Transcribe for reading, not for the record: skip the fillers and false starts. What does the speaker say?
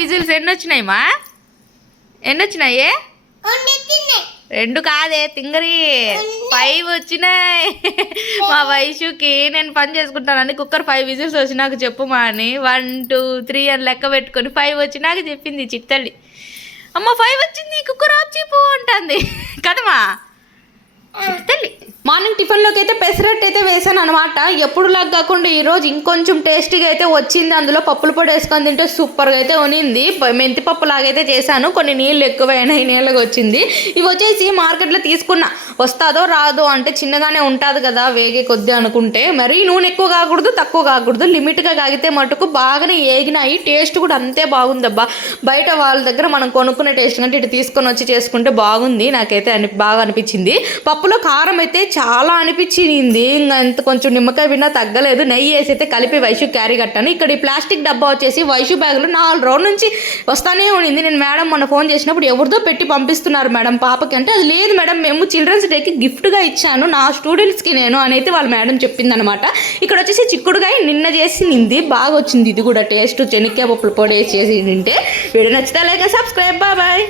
Whistles ఎన్ని వచ్చినాయి మా? ఎన్ని వచ్చినాయి? 2 కాదే తింగరి, 5 వచ్చినాయి. మా వైషుకి నేను పని చేసుకుంటానని కుక్కర్ 5 విజిల్స్ వచ్చినాక చెప్పు మా అని 1 2 3 అని లెక్క పెట్టుకొని 5 వచ్చినాక చెప్పింది చిట్టల్లి. అమ్మ 5 వచ్చింది, కుక్కర్ ఆఫ్ చేయపో అంటుంది కదమ్మా చిట్టల్లి. మార్నింగ్ టిఫిన్లోకి అయితే పెసరట్టు అయితే వేసాను అనమాట. ఎప్పుడు లాగా కాకుండా ఈరోజు ఇంకొంచెం టేస్టీగా అయితే వచ్చింది. అందులో పప్పుల పొడి వేసుకొని తింటే సూపర్గా అయితే ఉనింది. మెంతి పప్పు లాగైతే చేశాను, కొన్ని నీళ్ళు ఎక్కువైనాయి, నీళ్ళగా వచ్చింది. ఇవి వచ్చేసి మార్కెట్లో తీసుకున్నా, వస్తుందో రాదో అంటే చిన్నగానే ఉంటుంది కదా వేగే కొద్ది అనుకుంటే. మరీ నూనె ఎక్కువ కాకూడదు తక్కువ కాకూడదు, లిమిట్గా కాగితే మటుకు బాగానే ఏగినాయి. టేస్ట్ కూడా అంతే బాగుందబ్బా. బయట వాళ్ళ దగ్గర మనం కొనుక్కునే టేస్ట్ కంటే ఇటు తీసుకొని వచ్చి చేసుకుంటే బాగుంది. నాకైతే బాగా అనిపించింది. పప్పులో కారం అయితే చాలా అనిపించింది. ఇంకా ఎంత కొంచెం నిమ్మకాయ విన్నా తగ్గలేదు. నెయ్యి వేసి అయితే కలిపి వైషు క్యారీ కట్టాను. ఇక్కడ ఈ ప్లాస్టిక్ డబ్బా వచ్చేసి వైషు బ్యాగ్లో 4 రోజుల నుంచి వస్తానే ఉండింది. నేను మేడం మొన్న ఫోన్ చేసినప్పుడు ఎవరిదో పెట్టి పంపిస్తున్నారు మేడం పాపకి అంటే, అది లేదు మేడం మేము చిల్డ్రన్స్ డేకి గిఫ్ట్గా ఇచ్చాను నా స్టూడెంట్స్కి నేను అని అయితే వాళ్ళ మేడం చెప్పిందనమాట. ఇక్కడ వచ్చేసి చిక్కుడుగాయ నిన్న చేసింది, బాగా వచ్చింది. ఇది కూడా టేస్ట్ చెనిక్కాయ పప్పుల పొడి వేసి చేసి తింటే. వీడియో నచ్చితే లైక్ సబ్స్క్రైబ్. బాయ్.